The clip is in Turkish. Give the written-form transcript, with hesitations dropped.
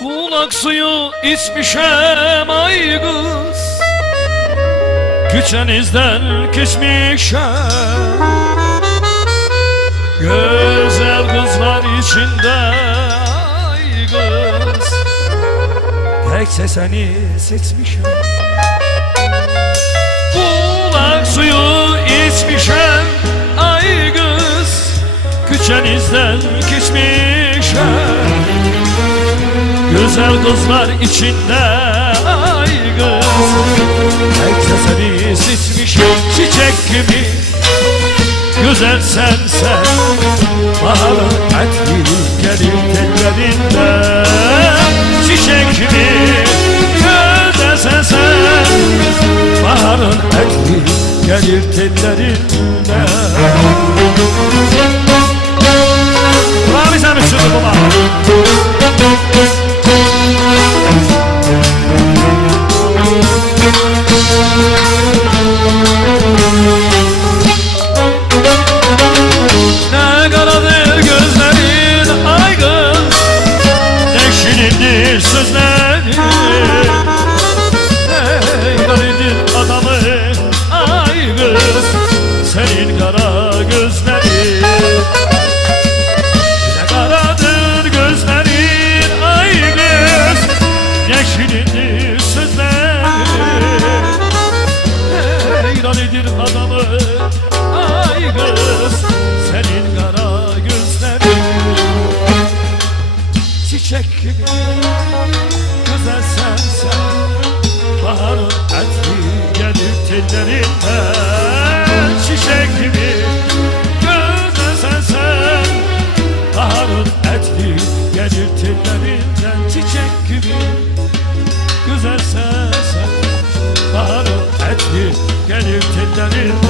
Bulak suyu içmişem ay kız, küçenizden keçmişem. Güzel kızlar içinde ay kız, tekse seni seçmişem. Bulak suyu içmişem ay kız, küçenizden keçmişem. Güzel kızlar içinde ay kız, tekse seni seçmişim. Çiçek gibi güzel sensen, baharın etli gelir tellerinden. Çiçek gibi güzel sensen, baharın etli gelir tellerinden. Ulan bize mi sürdü baba? Ne karadır gözlerin ay kız, ne şirindir sözlerin. Ne karadır adamın ay kız, senin kara gözlerin. Ne karadır gözlerin ay kız, ne şirindir sözlerin. Ne karadır adamın ay kız, senin kara gözlerin. Çiçek gibi güzel sensen, baharın etli gelir tellerinden. Çiçek gibi güzel sensen, baharın etli gelir tellerinden. Çiçek gibi güzel sensen, baharın etli gelir tellerinden.